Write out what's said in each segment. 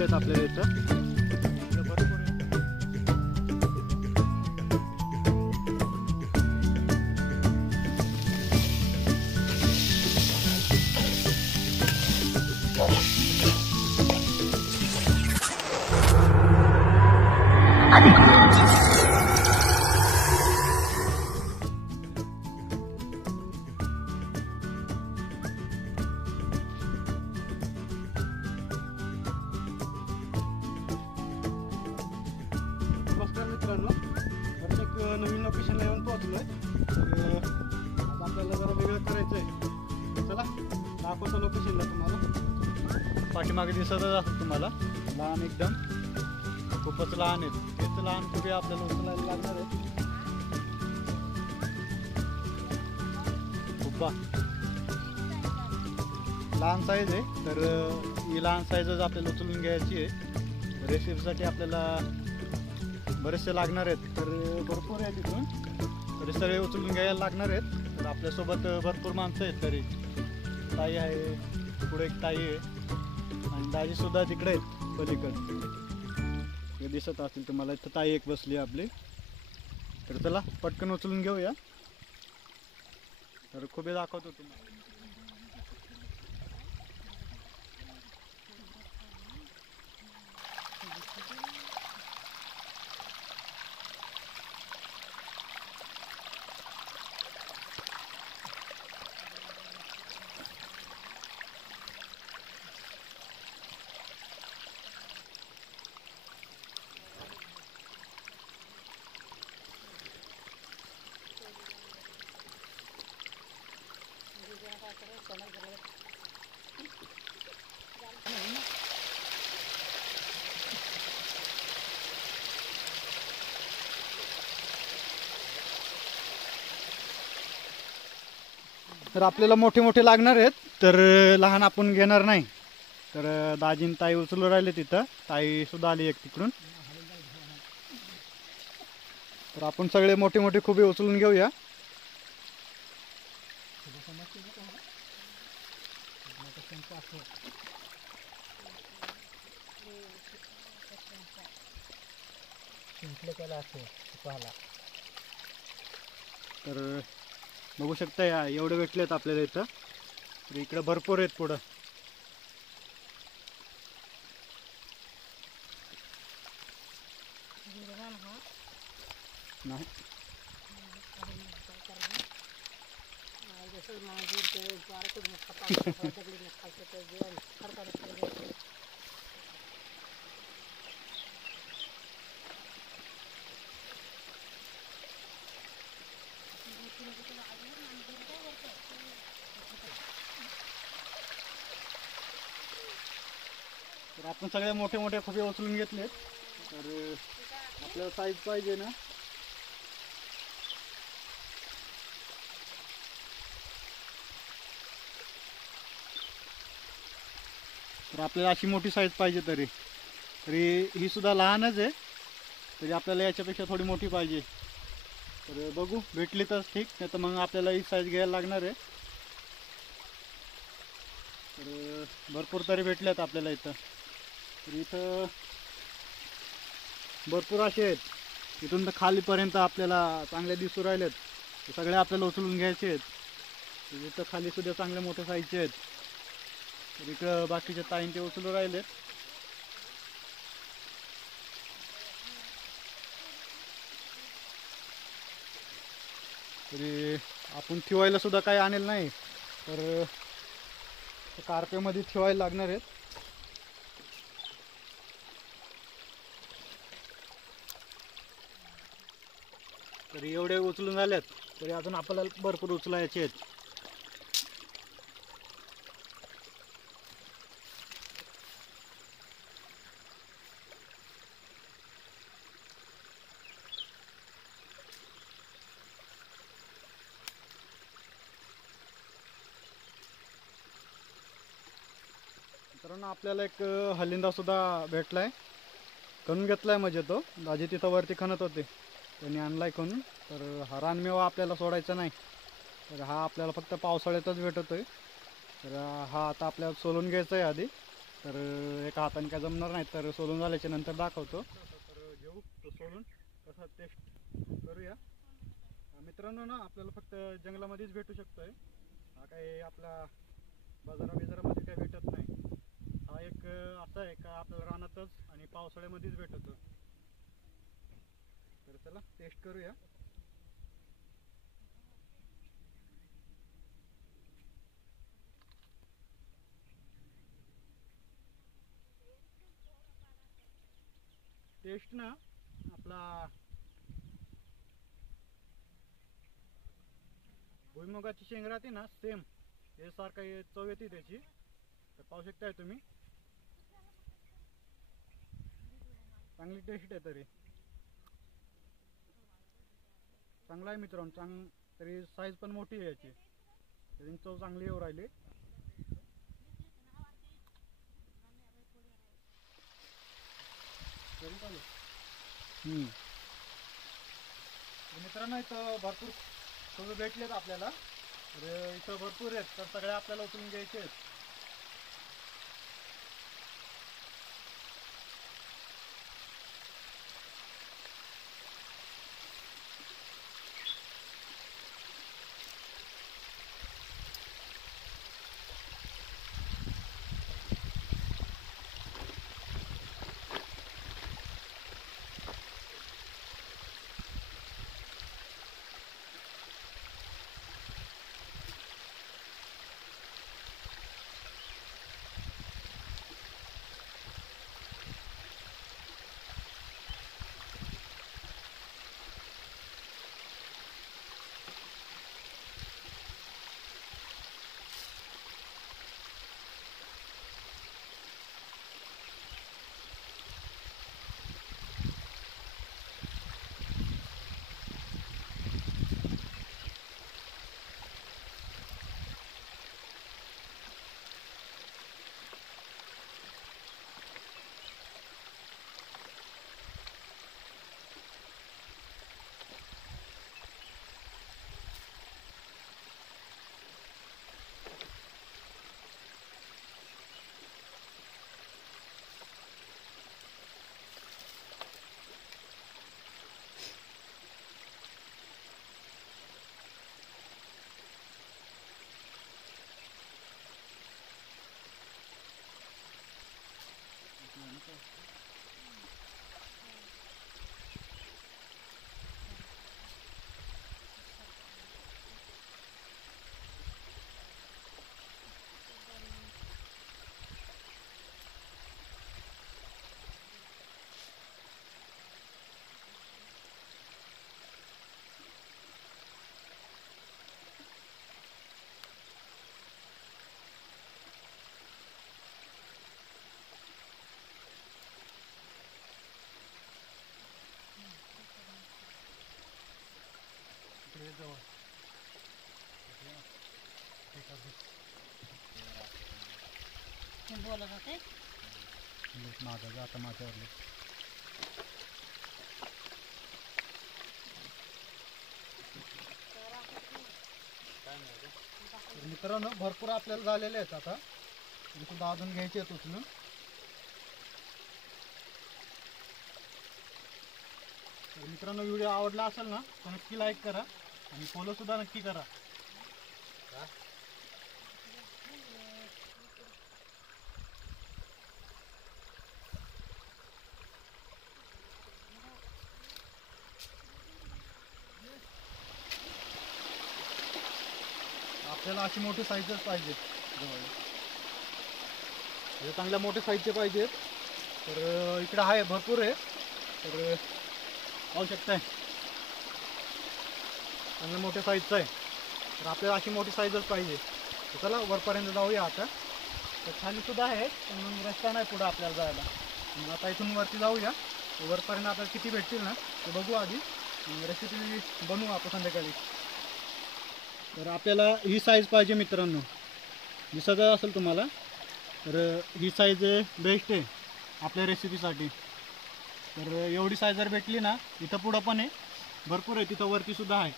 भेटलेत आपल्याला इथं. नमस्कार मित्रांनो, प्रत्येक नवीन लोकेशनला येऊन पोहोचलोय. आज आपल्याला जरा वेगळं करायचं आहे. चला दाखवतो लोकेशनला तुम्हाला. पाठीमागे दिसतच असेल तुम्हाला, लहान एकदम, खूपच लहान आहेत. तेच लहान कुबे आपल्याला उचलायला लागणार आहेत. खूप लहान साईज आहे, तर ही लहान साईजच आपल्याला उचलून घ्यायची आहे. रेसिपीसाठी आपल्याला बरेचसे लागणार आहेत, तर भरपूर आहे तिथून, तरी सगळे उचलून घ्यायला लागणार आहेत. तर आपल्यासोबत भरपूर माणसं आहेत. तरी ताई आहे, पुढे एक ताई आहे, आणि दाजीसुद्धा तिकडे आहेत पलीकडे. हे दिसत असतील तुम्हाला. इथं ताई एक बसली आपली. तर चला पटकन उचलून घेऊया. तर खूप दाखवतो तुम्हाला. तर आपल्याला मोठे मोठे लागणार आहेत, तर लहान आपण घेणार नाही. तर दाजीन ताई उचलून राहिले तिथं. ताई सुद्धा आली एक तिकडून. तर आपण सगळे मोठे मोठे खुबे उचलून घेऊया. तर बघू शकता, या एवढे भेटलेत आपल्याला इथं. तर इकडे भरपूर आहेत पुढं. नाही तर आपण सगळे मोठे मोठे खुबे उचलून घेतलेत. तर आपल्याला साईज पाहिजे ना, तर आपल्याला अशी मोठी साईज पाहिजे. तरी ही सुद्धा लहानच आहे, तरी आपल्याला याच्यापेक्षा थोडी मोठी पाहिजे. तर बघू, भेटली तर ठीक, नाही तर मग आपल्याला ही साईज घ्यायला लागणार आहे. तर भरपूर तरी भेटल्यात आपल्याला इथं. तर इथं भरपूर असे आहेत. इथून तर खालीपर्यंत आपल्याला चांगले दिसू राहिलेत. ते सगळे आपल्याला उचलून घ्यायचे आहेत. इथं खाली सुद्धा चांगले मोठे साईजचे आहेत. तर इकडं बाकीचे ताईन ते उचलून राहिलेत. तरी आपण ठेवायला सुद्धा काही आणेल नाही, तर कारपेमध्ये ठेवायला लागणार आहेत. तरी एवढे उचलून झालेत, तरी अजून आपल्याला भरपूर उचलायचे आहेत. मित्रांनो, आपल्याला एक हलिंदा सुद्धा भेटलाय, करून घेतलाय. म्हणजे तो दाजी तिथं वरती खणत होते, त्यांनी आणलाय करून. तर हा रानमेवा आपल्याला सोडायचा नाही. तर हा आपल्याला फक्त पावसाळ्यातच भेटतोय. तर हा आता आपल्याला सोलून घ्यायचा आहे आधी. तर एका हाताने काय जमणार नाही, तर सोलून झाल्याच्या नंतर दाखवतो. तर घेऊ तो सोलून कसा टेस्ट करूया. मित्रांनो ना, आपल्याला फक्त जंगलामध्येच भेटू शकतोय. हा काही आपला बाजारामध्ये काही भेटत नाही. हा एक असा आहे का आपल्याला रानातच आणि पावसाळ्यामध्येच भेटतो. तर चला टेस्ट करूया. टेस्ट ना आपला भुईमुगाची शेंग राहते ना, सेम हे सारखं चव येते त्याची. तर पाहू शकताय तुम्ही, चांगली टेस्ट आहे. तरी चांगला आहे मित्रांनो, तरी साईज पण मोठी आहे याची, तरी चव चांगली येऊ राहिली. मित्रांनो इथं भरपूर सगळे भेटलेत आपल्याला. तर इथं भरपूर आहेत, तर सगळे आपल्याला उचलून घ्यायचे आहेत. बोलत होते माझा जाता माझ्यावर. मित्रांनो भरपूर आपल्याला झालेले आहेत. आता सुद्धा अजून घ्यायचे आहेत उचलून. मित्रांनो व्हिडिओ आवडला असेल ना तर नक्की लाईक करा आणि फॉलो सुद्धा नक्की करा. आपल्याला अशी मोठी साईजच पाहिजे, चांगल्या मोठ्या साईजचे पाहिजेत. तर इकडे आहे भरपूर आहे, तर पाहू शकताय चांगल्या मोठ्या साईजचं आहे. तर आपल्याला अशी मोठी साईजच पाहिजे. तर चला वरपर्यंत जाऊया आता. तर खाली सुद्धा आहे पण रस्ता नाही पुढं आपल्याला जायला. मग आता इथून वरती जाऊया. वरपर्यंत आपल्याला किती भेटतील ना ते बघू आधी. रेसिपी बनवू आपण संध्याकाळी. तर आपल्याला ही साईज पाहिजे मित्रांनो, दिसत असेल तुम्हाला. तर ही साईज बेस्ट आहे आपल्या रेसिपीसाठी. तर एवढी साईज जर भेटली ना, इथं पुढं पण आहे भरपूर आहे, तिथं वरती सुद्धा आहे.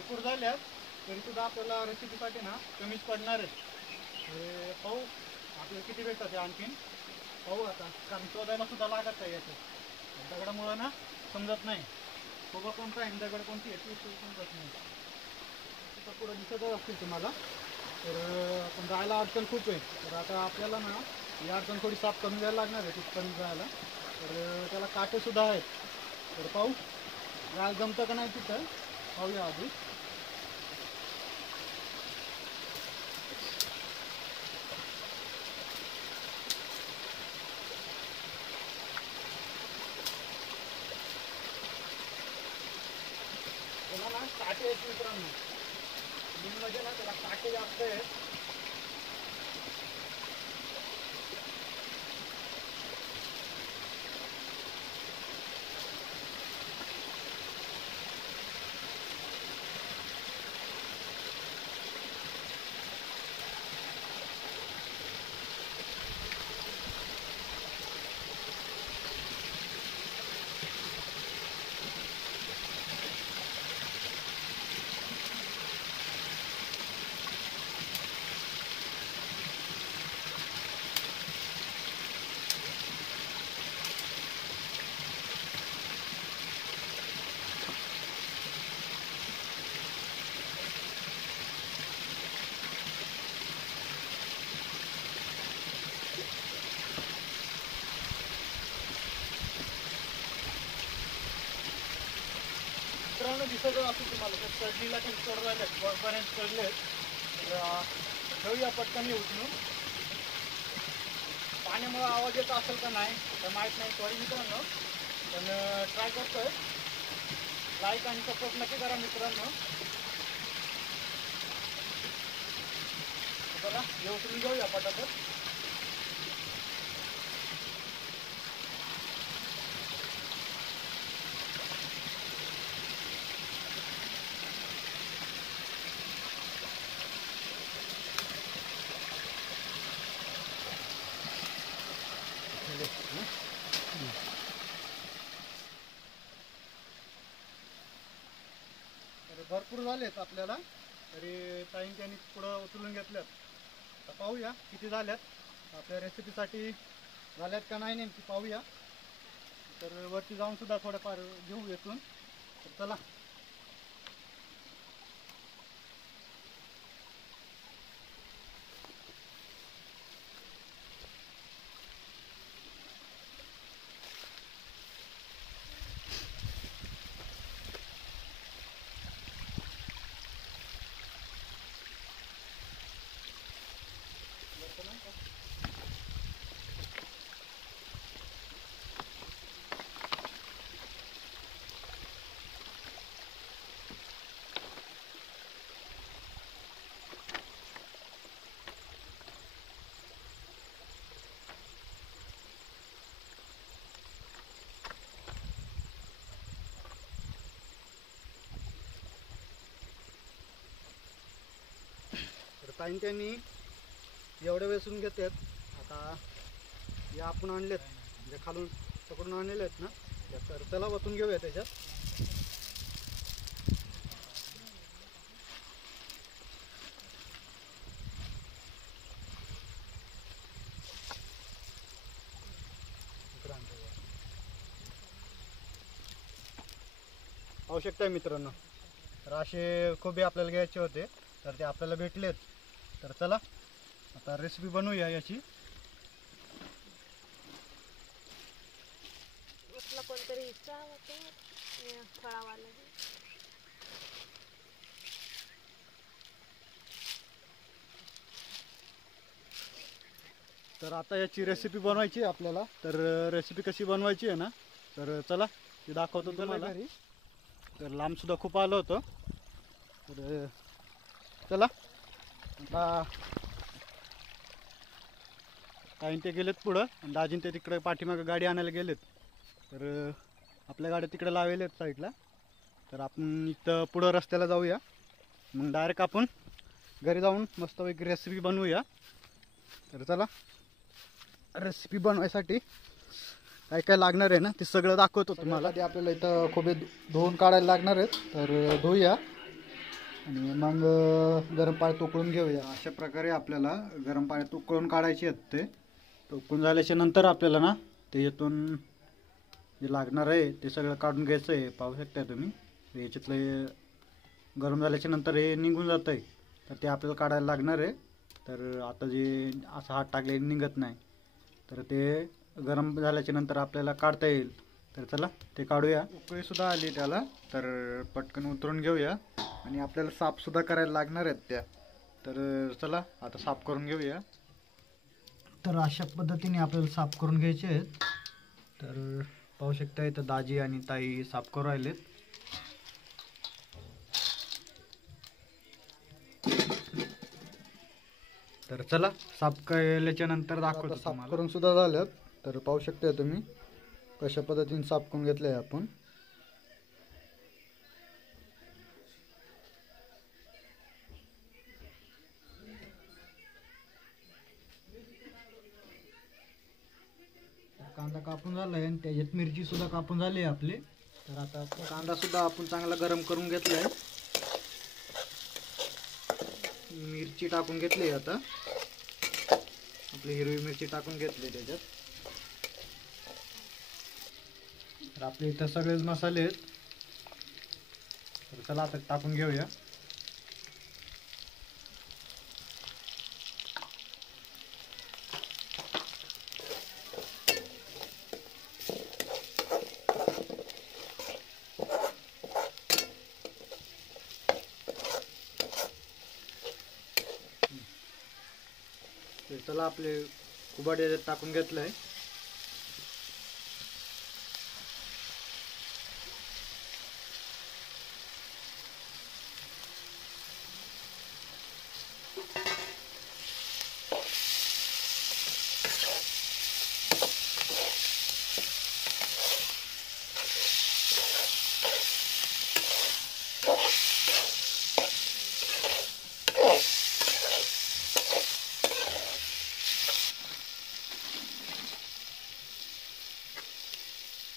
भरपूर झाल्यात तरी सुद्धा आपल्याला रेसिपीसाठी ना कमीच पडणार आहे. पाहू आपल्याला किती भेटतात ते आणखीन पाहू आता, कारण शोधायला सुद्धा लागत आहे याचं दगडामुळं ना समजत नाही सोबत कोणता आहे दगड कोणती आहे ती समजत नाही. तिथं पुढं दिसत असतील तुम्हाला. तर पण जायला अडचण खूप आहे. तर आता आपल्याला ना ही अडचण थोडी साफ करून द्यायला लागणार आहे तिथपर्यंत जायला. तर त्याला काटेसुद्धा आहेत. तर पाहू जायला जमतं का नाही तिथं पाहूया आधी. त्याला ना काटे आहेत मित्रांनो, लिंबमध्ये ना त्याला काटे जास्त आहेत. मित्रांनो दिसत असेल तुम्हाला तर चढलीला काही चढ राहिलेत वरपर्यंत चढलेत. ठेवूया पटकन उचलून. पाण्यामुळे आवाज येत असेल का नाही तर माहीत नाही, सॉरी मित्रांनो, पण ट्राय करतोय. लाईक आणि सपोर्ट नक्की करा मित्रांनो. चला हे उचलून घेऊया पटापट. तर भरपूर झालेत आपल्याला, तरी ताईन त्यांनी पुढं उचलून घेतल्यात. तर पाहूया किती झाल्यात आपल्या रेसिपीसाठी झाल्यात का नाही नेमकी पाहूया. तर वरती जाऊन सुद्धा थोडंफार घेऊ येथून. तर चला ताईन त्यांनी एवढे वेचून घेतात. आता या आपण आणलेत म्हणजे खालून पकडून आणलेले आहेत ना, तर त्याला वतून घेऊया त्याच्यात. आवश्यकता आहे मित्रांनो. तर असे खोबे आपल्याला घ्यायचे होते तर ते आपल्याला भेटलेत. तर चला आता रेसिपी बनवूया याची. कोणतरी तर आता याची रेसिपी बनवायची आहे आपल्याला. तर रेसिपी कशी बनवायची आहे ना, तर चला ते दाखवतो तुम्हाला. तर लांब सुद्धा खूप आलं होतं. तर चला आता काही ते गेलेत पुढं आणि दाजीन ते तिकडे पाठीमागं गाडी आणायला गेलेत. तर आपल्या गाड्या तिकडे लावलेल्या आहेत साईडला. तर आपण इथं पुढं रस्त्याला जाऊया, मग डायरेक्ट आपण घरी जाऊन मस्तपैकी रेसिपी बनवूया. तर चला रेसिपी बनवायसाठी काय काय लागणार आहे ना ते सगळं दाखवतो तुम्हाला. ते आपल्याला इथं खोबे धुवून काढायला लागणार आहेत. तर धुऊया. आणि मग गरम पाण्यात उकळून घेऊया. अशा प्रकारे आपल्याला गरम पाण्यात उकळून काढायचे आहेत. ते उकळून झाल्याच्या नंतर आपल्याला ना त्याच्यातून जे लागणार आहे ते सगळं काढून घ्यायचं आहे. पाहू शकता तुम्ही याच्यातलं गरम झाल्याच्या नंतर हे निघून जात आहे, तर ते आपल्याला काढायला लागणार आहे. तर आता जे असं हात टाकले निघत नाही, तर ते गरम झाल्याच्या नंतर आपल्याला काढता येईल. तर चला ते काढूया. उकळीसुद्धा आली त्याला, तर पटकन उतरून घेऊया. आणि आपल्याला साफसुद्धा करायला लागणार आहेत त्या, तर चला आता साफ करून घेऊया. तर अशा पद्धतीने आपल्याला साफ करून घ्यायचे आहेत. तर पाहू शकता इथं दाजी आणि ताई साफ करून राहिलेत. तर चला साफ केल्याच्या नंतर दाखवतो. साफ करून सुद्धा झाल्यात, तर पाहू शकता तुम्ही कशा पद्धतीने साफ करून घेतलंय आपण. कांदा कापून झालाय आणि त्याच्यात मिरची सुद्धा कापून झाली आहे आपली. तर आता कांदा सुद्धा आपण चांगला गरम करून घेतलाय. मिरची टाकून घेतली आता, आपली हिरवी मिरची टाकून घेतली त्याच्यात. तर आपले इथं सगळेच मसाले आहेत, तर चला आता टाकून घेऊया. तर चला आपले कुबाडे टाकून घेतलंय.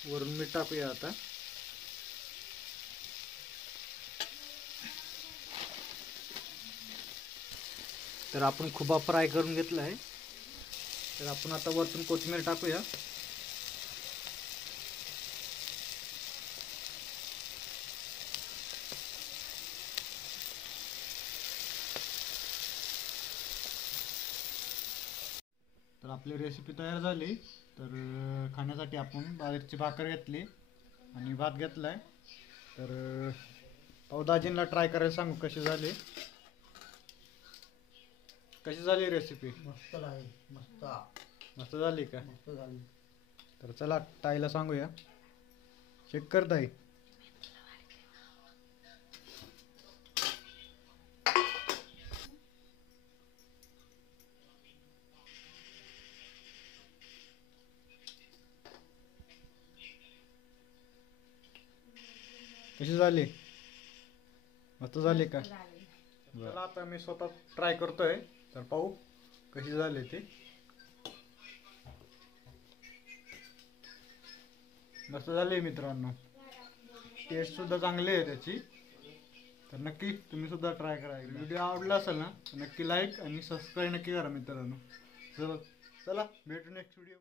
वरून मीठ टाकूया आता. तर आपण खुबा फ्राय करून घेतला आहे, तर आपण आता वरतून कोथिंबीर टाकूया. तर आपली रेसिपी तयार झाली. तर खाण्यासाठी आपण बाजरीची भाकर घेतली आणि भात घेतलाय. तर दाजींना ट्राय करायला सांगू कशी झाली. कशी झाली रेसिपी? मस्त आहे, मस्त मस्त झाली का? मस्त झाली. तर चला ताईला सांगूया. चेक कर ताई. कशी झाली? मस्त झाली का? चला आता मी स्वतः ट्राय करतोय, तर पाहू कशी झाली ती. मस्त झाली मित्रांनो, टेस्ट सुद्धा चांगली आहे त्याची. तर नक्की तुम्ही सुद्धा ट्राय करा. व्हिडिओ आवडला असेल ना तर नक्की लाईक आणि सबस्क्राईब नक्की करा मित्रांनो. चला भेटू नेक्स्ट व्हिडिओ.